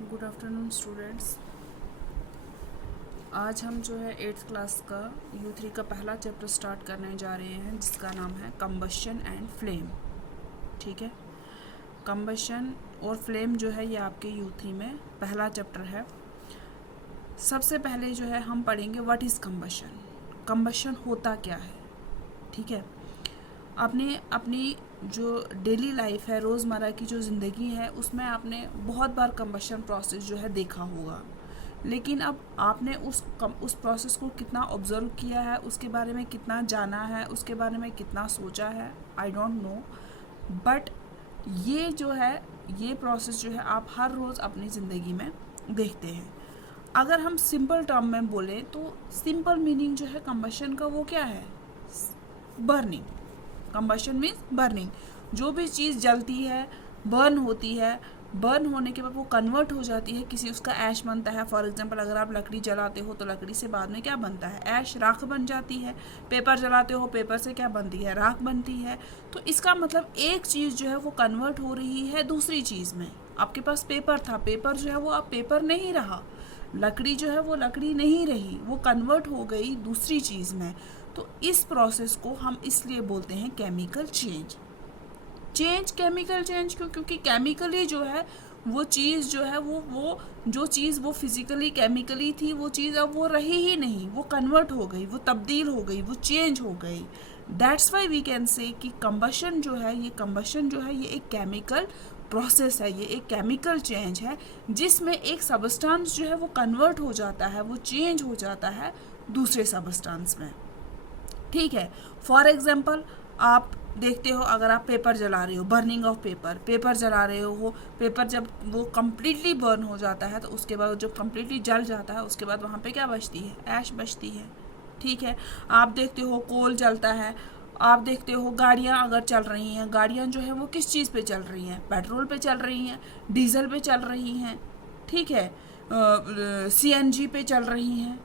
Good afternoon students. आज हम जो है 8th क्लास का U3 का पहला चैप्टर स्टार्ट करने जा रहे हैं, जिसका नाम है कंबशन एंड फ्लेम। ठीक है, कंबशन और फ्लेम जो है ये आपके U3 में पहला चैप्टर है। सबसे पहले जो है हम पढ़ेंगे व्हाट इज़ कंबशन। कंबशन होता क्या है। ठीक है, आपने अपनी जो डेली लाइफ है, रोज़मर्रा की जो ज़िंदगी है, उसमें आपने बहुत बार कंबशन प्रोसेस जो है देखा होगा, लेकिन अब आपने उस प्रोसेस को कितना ऑब्ज़र्व किया है, उसके बारे में कितना जाना है, उसके बारे में कितना सोचा है, आई डोंट नो। बट ये जो है, ये प्रोसेस जो है आप हर रोज़ अपनी ज़िंदगी में देखते हैं। अगर हम सिंपल टर्म में बोलें तो सिंपल मीनिंग जो है कंबशन का वो क्या है, बर्निंग। Combustion means burning. जो भी चीज़ जलती है, बर्न होती है, बर्न होने के बाद वो कन्वर्ट हो जाती है, किसी उसका ऐश बनता है। फॉर एग्जांपल अगर आप लकड़ी जलाते हो तो लकड़ी से बाद में क्या बनता है, ऐश, राख बन जाती है। पेपर जलाते हो, पेपर से क्या बनती है, राख बनती है। तो इसका मतलब एक चीज़ जो है वो कन्वर्ट हो रही है दूसरी चीज़ में। आपके पास पेपर था, पेपर जो है वो अब पेपर नहीं रहा। लकड़ी जो है वो लकड़ी नहीं रही, वो कन्वर्ट हो गई दूसरी चीज़ में। तो इस प्रोसेस को हम इसलिए बोलते हैं केमिकल चेंज। केमिकल चेंज क्यों? क्योंकि केमिकली जो है वो चीज़ जो है वो जो चीज़ वो फिजिकली केमिकली थी, वो चीज़ अब वो रही ही नहीं, वो कन्वर्ट हो गई, वो तब्दील हो गई, वो चेंज हो गई। That's why we can say कि कंबशन जो है, ये एक केमिकल प्रोसेस है, ये एक केमिकल चेंज है, जिसमें एक सबस्टांस जो है वो कन्वर्ट हो जाता है, वो चेंज हो जाता है दूसरे सबस्टांस में। ठीक है, फॉर एग्जाम्पल आप देखते हो, अगर आप पेपर जला रहे हो, बर्निंग ऑफ पेपर जला रहे हो, पेपर जब वो कम्प्लीटली बर्न हो जाता है तो उसके बाद जब कम्प्लीटली जल जाता है, उसके बाद वहाँ पे क्या बचती है, ऐश बचती है। ठीक है, आप देखते हो कोल जलता है, आप देखते हो गाड़ियाँ अगर चल रही हैं, गाड़ियाँ जो है वो किस चीज़ पे चल रही हैं, पेट्रोल पे चल रही हैं, डीजल पे चल रही हैं। ठीक है, CNG पे चल रही हैं।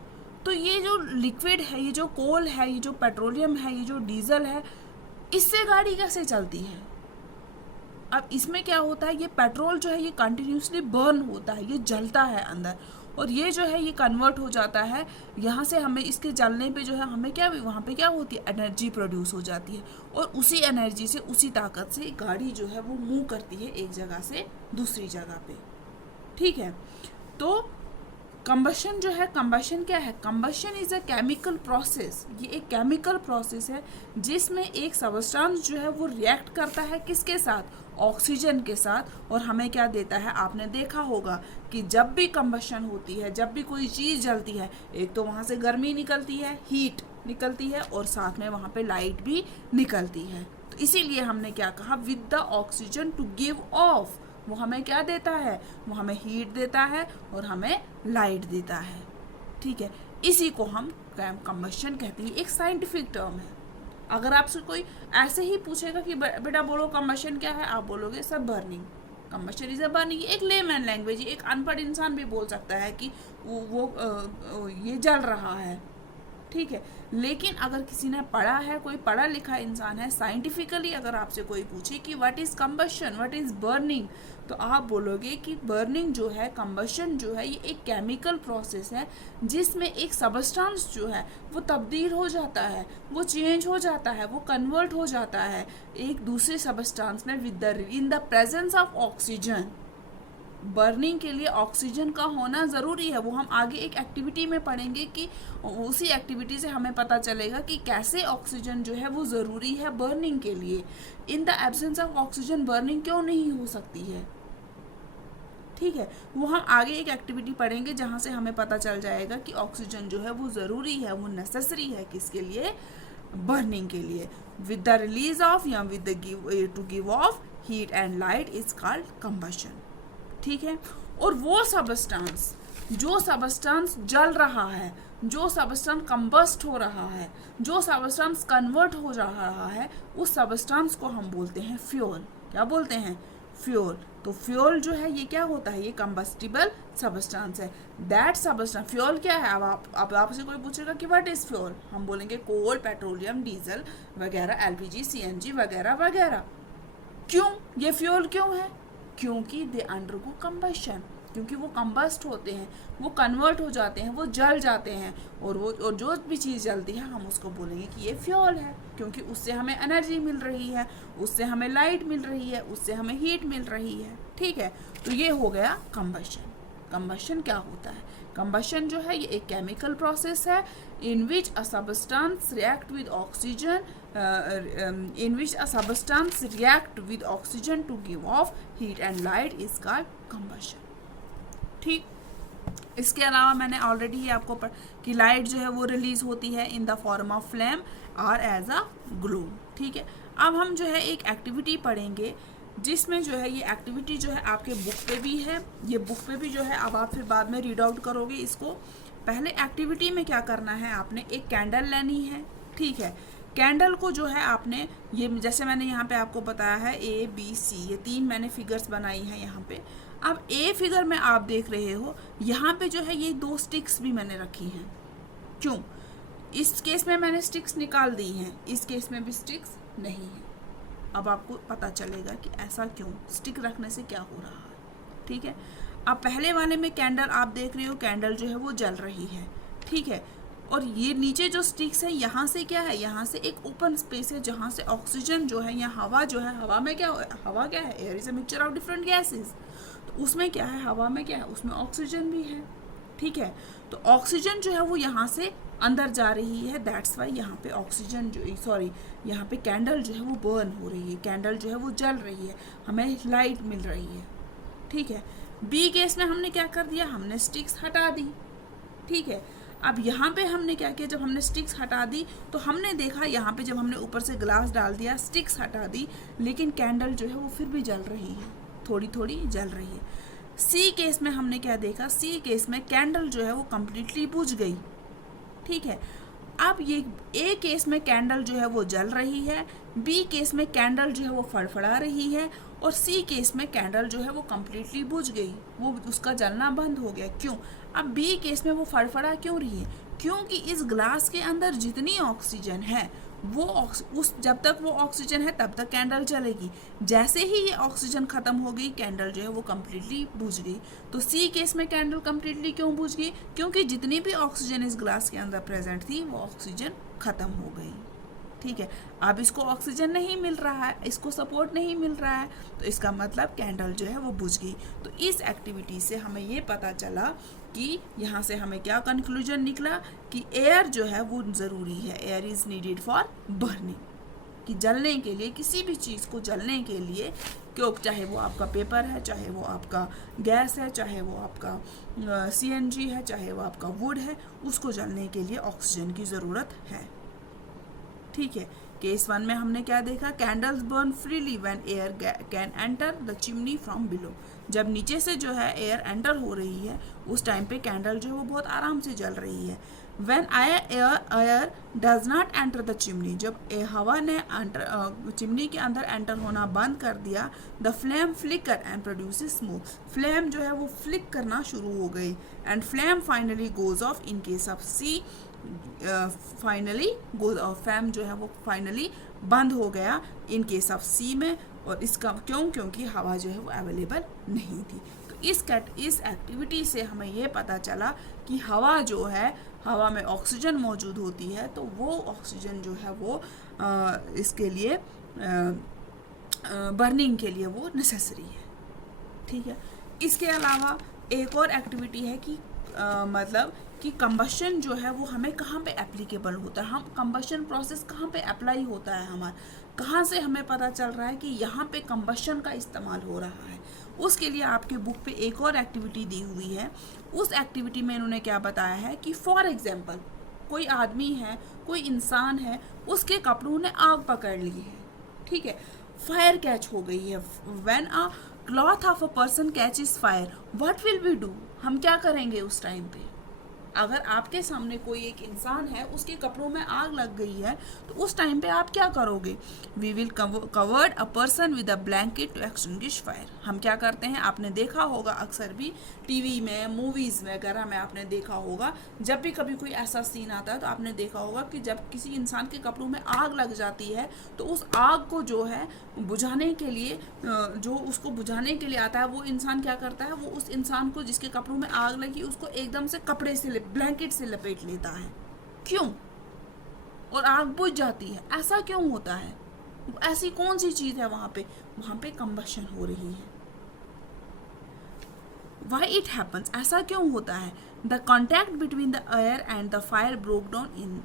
तो ये जो लिक्विड है, ये जो कोल है, ये जो पेट्रोलियम है, ये जो डीजल है, इससे गाड़ी कैसे चलती है। अब इसमें क्या होता है, ये पेट्रोल जो है ये कंटिन्यूसली बर्न होता है, ये जलता है अंदर, और ये जो है ये कन्वर्ट हो जाता है। यहाँ से हमें इसके जलने पे जो है हमें क्या, वहाँ पे क्या होती है, एनर्जी प्रोड्यूस हो जाती है, और उसी एनर्जी से, उसी ताकत से गाड़ी जो है वो मूव करती है एक जगह से दूसरी जगह पे। ठीक है, तो कंबशन जो है, कंबशन क्या है, combustion is a chemical process. ये एक केमिकल प्रोसेस है जिसमें एक सबस्टांस जो है वो रिएक्ट करता है किसके साथ, ऑक्सीजन के साथ, और हमें क्या देता है। आपने देखा होगा कि जब भी कंबशन होती है, जब भी कोई चीज़ जलती है, एक तो वहाँ से गर्मी निकलती है, हीट निकलती है, और साथ में वहाँ पे लाइट भी निकलती है। तो इसीलिए हमने क्या कहा, with the oxygen to give off, वो हमें क्या देता है, वो हमें हीट देता है और हमें लाइट देता है। ठीक है, इसी को हम कंबशन कहते हैं, एक साइंटिफिक टर्म है। अगर आपसे कोई ऐसे ही पूछेगा कि बेटा बोलो कंबशन क्या है, आप बोलोगे सब burning. Combustion is a burning, एक लेमैन लैंग्वेज, एक अनपढ़ इंसान भी बोल सकता है कि ये जल रहा है। ठीक है, लेकिन अगर किसी ने पढ़ा है, कोई पढ़ा लिखा इंसान है, साइंटिफिकली अगर आपसे कोई पूछे कि what is combustion, what is burning, तो आप बोलोगे कि बर्निंग जो है, कंबशन जो है, ये एक केमिकल प्रोसेस है जिसमें एक सबस्टांस जो है वो तब्दील हो जाता है, वो चेंज हो जाता है, वो कन्वर्ट हो जाता है एक दूसरे सबस्टांस में in the presence of oxygen. Burning के लिए ऑक्सीजन का होना ज़रूरी है, वो हम आगे एक एक्टिविटी में पढ़ेंगे कि उसी एक्टिविटी से हमें पता चलेगा कि कैसे ऑक्सीजन जो है वो ज़रूरी है बर्निंग के लिए। In the absence of oxygen burning क्यों नहीं हो सकती है। ठीक है, वो हम आगे एक एक्टिविटी पढ़ेंगे जहाँ से हमें पता चल जाएगा कि ऑक्सीजन जो है वो ज़रूरी है, वो नेसेसरी है किसके लिए, बर्निंग के लिए। विद द रिलीज ऑफ या with the two give off heat and light is called combustion. ठीक है, और वो सबस्टांस, जो सबस्टांस जल रहा है, जो सबस्टांस कंबस्ट हो रहा है, जो सबस्टांस कन्वर्ट हो रहा है, उस सबस्टांस को हम बोलते हैं फ्यूल। क्या बोलते हैं, फ्यूल। तो फ्यूल जो है ये क्या होता है, ये कंबस्टिबल सबस्टांस है। दैट सबस्टांस, फ्यूल क्या है, अब आपसे कोई पूछेगा कि व्हाट इज फ्यूल, हम बोलेंगे कोल, पेट्रोलियम, डीजल वगैरह, LPG, CNG वगैरह वगैरह। क्यों ये फ्यूल क्यों है, क्योंकि दे अंडरगो कंबशन। क्योंकि वो कंबस्ट होते हैं, वो कन्वर्ट हो जाते हैं, वो जल जाते हैं, और जो भी चीज़ जलती है हम उसको बोलेंगे कि ये फ्यूल है, क्योंकि उससे हमें एनर्जी मिल रही है, उससे हमें लाइट मिल रही है, उससे हमें हीट मिल रही है। ठीक है, तो ये हो गया कंबशन। कंबशन क्या होता है? कंबशन जो है ये एक केमिकल प्रोसेस है in which a substance react with oxygen to give off heat and light is called combustion. ठीक, इसके अलावा मैंने ऑलरेडी ही आपको कि लाइट जो है वो रिलीज होती है in the form of flame और एज अ ग्लो। ठीक है, अब हम जो है एक एक्टिविटी पढ़ेंगे जिसमें जो है ये एक्टिविटी जो है आपके बुक पे भी है, ये बुक पे भी जो है अब आप फिर बाद में रीड आउट करोगे इसको। पहले एक्टिविटी में क्या करना है, आपने एक कैंडल लेनी है। ठीक है, कैंडल को जो है आपने ये जैसे मैंने यहाँ पे आपको बताया है ABC, ये 3 मैंने फिगर्स बनाई हैं यहाँ पे। अब A फिगर में आप देख रहे हो यहाँ पे जो है ये 2 स्टिक्स भी मैंने रखी हैं। क्यों? इस केस में मैंने स्टिक्स निकाल दी हैं, इस केस में भी स्टिक्स नहीं है। अब आपको पता चलेगा कि ऐसा क्यों, स्टिक रखने से क्या हो रहा है। ठीक है, अब पहले वाले में कैंडल आप देख रहे हो, कैंडल जो है वो जल रही है। ठीक है, और ये नीचे जो स्टिक्स है यहाँ से क्या है, यहाँ से एक ओपन स्पेस है जहाँ से ऑक्सीजन जो है या हवा जो है, हवा में क्या है, air is a mixture of different gases. तो उसमें क्या है, हवा में क्या है, उसमें ऑक्सीजन भी है। ठीक है, तो ऑक्सीजन जो है वो यहाँ से अंदर जा रही है, दैट्स वाई यहाँ पे ऑक्सीजन यहाँ पे कैंडल जो है वो बर्न हो रही है, कैंडल जो है वो जल रही है, हमें लाइट मिल रही है। ठीक है, बी केस में हमने क्या कर दिया, हमने स्टिक्स हटा दी। ठीक है, अब यहाँ पे हमने क्या किया, जब हमने स्टिक्स हटा दी तो हमने देखा यहाँ पे जब हमने ऊपर से ग्लास डाल दिया, स्टिक्स हटा दी, लेकिन कैंडल जो है वो फिर भी जल रही है, थोड़ी थोड़ी जल रही है। सी केस में हमने क्या देखा, सी केस में कैंडल जो है वो कम्प्लीटली बुझ गई। ठीक है, अब ये ए केस में कैंडल जो है वो जल रही है, बी केस में कैंडल जो है वो फड़फड़ा रही है, और सी केस में कैंडल जो है वो कम्प्लीटली बुझ गई, वो उसका जलना बंद हो गया। क्यों? अब बी केस में वो फड़फड़ा क्यों रही है? क्योंकि इस ग्लास के अंदर जितनी ऑक्सीजन है वो जब तक वो ऑक्सीजन है तब तक कैंडल जलेगी। जैसे ही ये ऑक्सीजन खत्म हो गई, कैंडल जो है वो कम्प्लीटली बुझ गई। तो सी केस में कैंडल कम्प्लीटली क्यों बुझ गई? क्योंकि जितनी भी ऑक्सीजन इस ग्लास के अंदर प्रेजेंट थी वो ऑक्सीजन खत्म हो गई। ठीक है, अब इसको ऑक्सीजन नहीं मिल रहा है, इसको सपोर्ट नहीं मिल रहा है, तो इसका मतलब कैंडल जो है वो बुझ गई। तो इस एक्टिविटी से हमें ये पता चला कि यहाँ से हमें क्या कंक्लूजन निकला कि एयर जो है वो ज़रूरी है, air is needed for burning, कि जलने के लिए, किसी भी चीज़ को जलने के लिए, क्यों, चाहे वो आपका पेपर है, चाहे वो आपका गैस है, चाहे वो आपका CNG है, चाहे वो आपका वुड है, उसको जलने के लिए ऑक्सीजन की ज़रूरत है। ठीक है, केस 1 में हमने क्या देखा, candles burn freely when air can enter the chimney from below. जब नीचे से जो है एयर एंटर हो रही है उस टाइम पे कैंडल जो है वो बहुत आराम से जल रही है। When air does not enter the chimney, जब हवा ने चिमनी के अंदर एंटर होना बंद कर दिया, the flame flicker and produces smoke, flame जो है वो फ्लिक करना शुरू हो गई, and flame finally goes off in case of C, finally flame जो है वो फाइनली बंद हो गया इन केस ऑफ सी में। और इसका क्योंकि हवा जो है वो अवेलेबल नहीं थी। तो इस एक्टिविटी से हमें ये पता चला कि हवा जो है, हवा में ऑक्सीजन मौजूद होती है, तो वो ऑक्सीजन जो है वो इसके लिए बर्निंग के लिए वो नेसेसरी है। ठीक है, इसके अलावा एक और एक्टिविटी है कि मतलब कि कंबशन जो है वो हमें कहाँ पे एप्लीकेबल होता है, हम कंबशन प्रोसेस कहाँ पे अप्लाई होता है, हमारा कहाँ से हमें पता चल रहा है कि यहाँ पे कंबशन का इस्तेमाल हो रहा है। उसके लिए आपके बुक पे एक और एक्टिविटी दी हुई है। उस एक्टिविटी में इन्होंने क्या बताया है कि फॉर एग्जाम्पल कोई आदमी है, कोई इंसान है, उसके कपड़ों ने आग पकड़ ली है। ठीक है, फायर कैच हो गई है। When a cloth of a person catches fire, what will we do, हम क्या करेंगे उस टाइम पे? अगर आपके सामने कोई एक इंसान है, उसके कपड़ों में आग लग गई है, तो उस टाइम पे आप क्या करोगे? We will covered a person with a blanket to extinguish fire. हम क्या करते हैं, आपने देखा होगा अक्सर भी टीवी में, मूवीज़ वगैरह में आपने देखा होगा, जब भी कभी कोई ऐसा सीन आता है तो आपने देखा होगा कि जब किसी इंसान के कपड़ों में आग लग जाती है तो उस आग को जो है बुझाने के लिए, जो उसको बुझाने के लिए आता है, वो इंसान क्या करता है, वो उस इंसान को जिसके कपड़ों में आग लगी उसको एकदम से कपड़े से, ब्लैंकेट से लपेट लेता है। क्यों? और आग बुझ जाती है। ऐसा क्यों होता है? ऐसी कौन सी चीज़ है वहाँ पे? वहाँ पे कंबशन हो रही है। Why it happens? ऐसा क्यों होता है? The contact between the air and the fire broke down in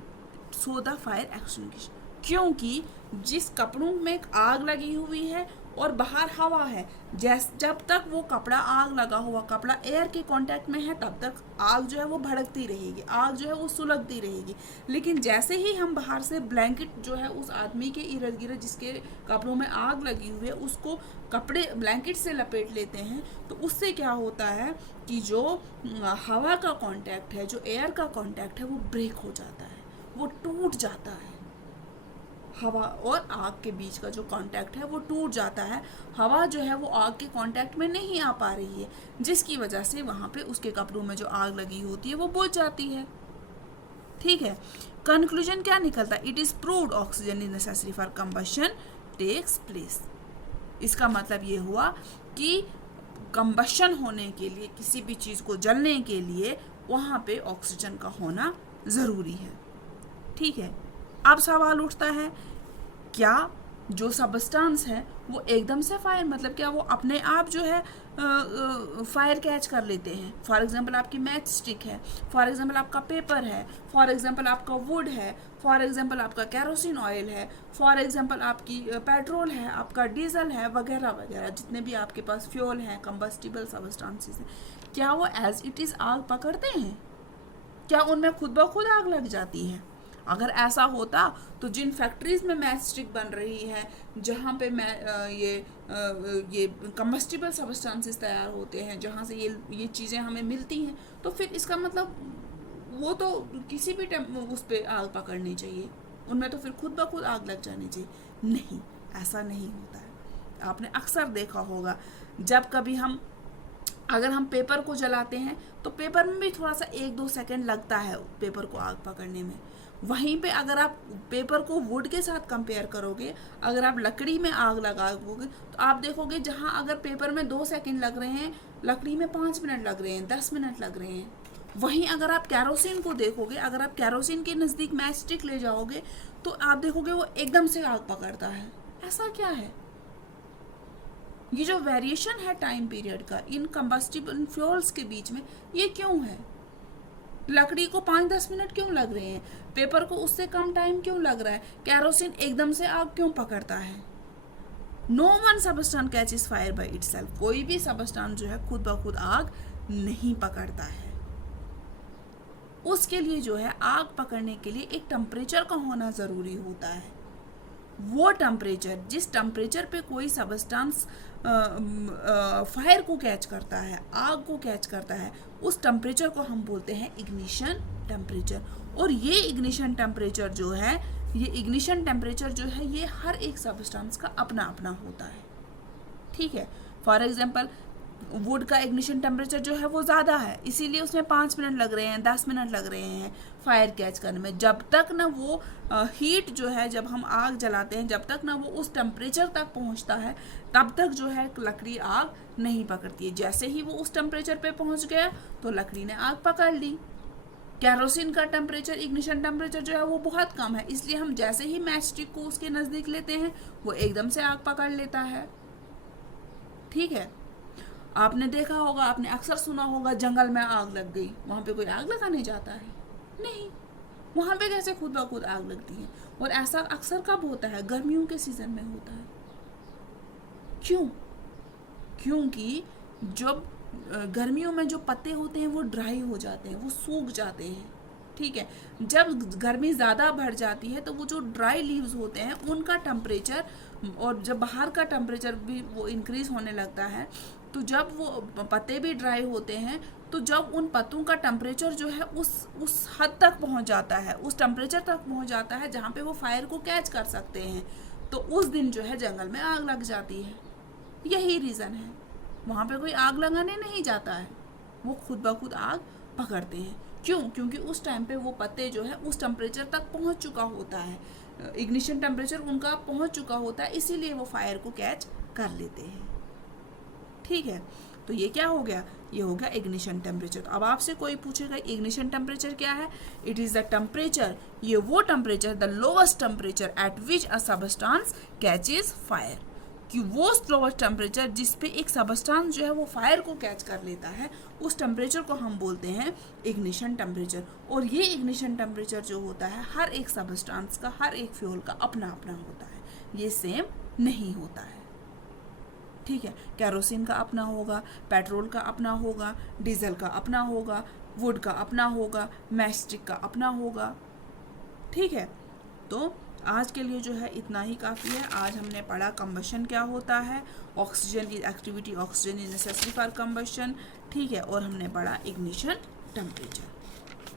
so the fire extinguished। क्योंकि जिस कपड़ों में आग लगी हुई है और बाहर हवा है, जब तक वो कपड़ा, आग लगा हुआ कपड़ा एयर के कांटेक्ट में है, तब तक आग जो है वो भड़कती रहेगी, आग जो है वो सुलगती रहेगी। लेकिन जैसे ही हम बाहर से ब्लैंकेट जो है उस आदमी के इर्द गिर्द जिसके कपड़ों में आग लगी हुई है उसको कपड़े ब्लैंकेट से लपेट लेते हैं, तो उससे क्या होता है कि जो हवा का कांटेक्ट है, जो एयर का कांटेक्ट है, वो ब्रेक हो जाता है, वो टूट जाता है। हवा और आग के बीच का जो कांटेक्ट है वो टूट जाता है। हवा जो है वो आग के कांटेक्ट में नहीं आ पा रही है, जिसकी वजह से वहाँ पे उसके कपड़ों में जो आग लगी होती है वो बुझ जाती है। ठीक है, कंक्लूजन क्या निकलता है? It is proved oxygen is necessary for combustion takes place. इसका मतलब ये हुआ कि कंबशन होने के लिए, किसी भी चीज़ को जलने के लिए वहाँ पे ऑक्सीजन का होना ज़रूरी है। ठीक है, अब सवाल उठता है, क्या जो सबस्टेंस है वो एकदम से फायर, मतलब क्या वो अपने आप जो है फायर कैच कर लेते हैं? फॉर एग्जांपल आपकी मैच स्टिक है, फॉर एग्जांपल आपका पेपर है, फॉर एग्जांपल आपका वुड है, फॉर एग्जांपल आपका कैरोसिन ऑयल है, फॉर एग्जांपल आपकी पेट्रोल है, आपका डीजल है, वगैरह वगैरह, जितने भी आपके पास फ्यूल हैं, कंबस्टिबल सबस्टेंसेस हैं, क्या वो एज इट इज़ आग पकड़ते हैं? क्या उनमें खुद ब खुद आग लग जाती है? अगर ऐसा होता तो जिन फैक्ट्रीज़ में मैच स्टिक बन रही है, जहाँ पे ये कम्बस्टिबल सबस्टेंसेस तैयार होते हैं, जहाँ से ये चीज़ें हमें मिलती हैं, तो फिर इसका मतलब वो तो किसी भी टाइम उस पर आग पकड़नी चाहिए, उनमें तो फिर खुद ब खुद आग लग जानी चाहिए। नहीं, ऐसा नहीं होता है। आपने अक्सर देखा होगा, जब कभी अगर हम पेपर को जलाते हैं तो पेपर में भी थोड़ा सा 1-2 सेकंड लगता है पेपर को आग पकड़ने में। वहीं पे अगर आप पेपर को वुड के साथ कंपेयर करोगे, अगर आप लकड़ी में आग लगाओगे तो आप देखोगे जहाँ अगर पेपर में 2 सेकंड लग रहे हैं, लकड़ी में 5 मिनट लग रहे हैं, 10 मिनट लग रहे हैं। वहीं अगर आप कैरोसिन को देखोगे, अगर आप कैरोसिन के नज़दीक मैच स्टिक ले जाओगे तो आप देखोगे वो एकदम से आग पकड़ता है। ऐसा क्या है? ये जो वेरिएशन है टाइम पीरियड का इन कंबस्टिबल फ्यूल्स के बीच में, ये क्यों है? लकड़ी को 5-10 मिनट क्यों लग रहे हैं? पेपर को उससे कम टाइम क्यों लग रहा है? कैरोसिन एकदम से आग क्यों पकड़ता है? No one substance catches fire by itself. कोई भी सबस्टेंस जो है खुद ब खुद आग नहीं पकड़ता है। उसके लिए जो है आग पकड़ने के लिए एक टेम्परेचर का होना ज़रूरी होता है। वो टेम्परेचर, जिस टेम्परेचर पे कोई सबस्टेंस फायर को कैच करता है, आग को कैच करता है, उस टेम्परेचर को हम बोलते हैं इग्निशन टेम्परेचर। और ये इग्निशन टेम्परेचर जो है, ये हर एक सबस्टेंस का अपना अपना होता है। ठीक है, फॉर एग्जांपल वुड का इग्निशन टेम्परेचर जो है वो ज़्यादा है, इसीलिए उसमें 5 मिनट लग रहे हैं, 10 मिनट लग रहे हैं फायर कैच करने में। जब तक ना वो हीट जो है, जब हम आग जलाते हैं, जब तक ना वो उस टेम्परेचर तक पहुंचता है, तब तक जो है लकड़ी आग नहीं पकड़ती है। जैसे ही वो उस टेम्परेचर पे पहुंच गया तो लकड़ी ने आग पकड़ ली। कैरोसिन का टेम्परेचर, इग्निशन टेम्परेचर जो है वो बहुत कम है, इसलिए हम जैसे ही मैच स्टिक को उसके नज़दीक लेते हैं वो एकदम से आग पकड़ लेता है। ठीक है, आपने देखा होगा, आपने अक्सर सुना होगा, जंगल में आग लग गई, वहाँ पे कोई आग लगाने जाता है? नहीं, वहाँ पे कैसे खुद ब खुद आग लगती है? और ऐसा अक्सर कब होता है? गर्मियों के सीजन में होता है। क्यों? क्योंकि जब गर्मियों में जो पत्ते होते हैं वो ड्राई हो जाते हैं, वो सूख जाते हैं। ठीक है, जब गर्मी ज़्यादा बढ़ जाती है तो वो जो ड्राई लीव्स होते हैं उनका टेम्परेचर, और जब बाहर का टेम्परेचर भी वो इंक्रीज़ होने लगता है, तो जब वो पत्ते भी ड्राई होते हैं, तो जब उन पत्तों का टेम्परेचर जो है उस हद तक पहुंच जाता है, उस टेम्परेचर तक पहुंच जाता है जहाँ पे वो फायर को कैच कर सकते हैं, तो उस दिन जो है जंगल में आग लग जाती है। यही रीज़न है, वहाँ पे कोई आग लगाने नहीं जाता है, वो खुद ब खुद आग पकड़ते हैं। क्यों? क्योंकि उस टाइम पे वो पत्ते जो है उस टेम्परेचर तक पहुँच चुका होता है, इग्निशन टेम्परेचर उनका पहुँच चुका होता है, इसीलिए वो फायर को कैच कर लेते हैं। ठीक है, तो ये क्या हो गया? ये हो गया इग्निशन टेम्परेचर। अब आपसे कोई पूछेगा इग्निशन टेम्परेचर क्या है? इट इज़ द टेम्परेचर, ये वो temperature, the lowest temperature at which a substance catches fire, कि वो लोवेस्ट टेम्परेचर जिस पे एक सबस्टांस जो है वो फायर को कैच कर लेता है, उस टेम्परेचर को हम बोलते हैं इग्निशन टेम्परेचर। और ये इग्निशन टेम्परेचर जो होता है हर एक सबस्टांस का, हर एक फ्यूल का अपना अपना होता है, ये सेम नहीं होता है। ठीक है, कैरोसिन का अपना होगा, पेट्रोल का अपना होगा, डीजल का अपना होगा, वुड का अपना होगा, मैस्टिक का अपना होगा। ठीक है, तो आज के लिए जो है इतना ही काफ़ी है। आज हमने पढ़ा कंबशन क्या होता है, ऑक्सीजन की activity, oxygen is necessary for combustion. ठीक है, और हमने पढ़ा इग्निशन टेम्परेचर।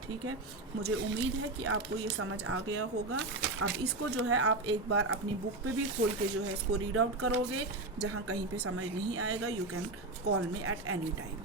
ठीक है, मुझे उम्मीद है कि आपको ये समझ आ गया होगा। अब इसको जो है आप एक बार अपनी बुक पे भी खोल के जो है इसको रीड आउट करोगे, जहाँ कहीं पे समझ नहीं आएगा you can call me at any time.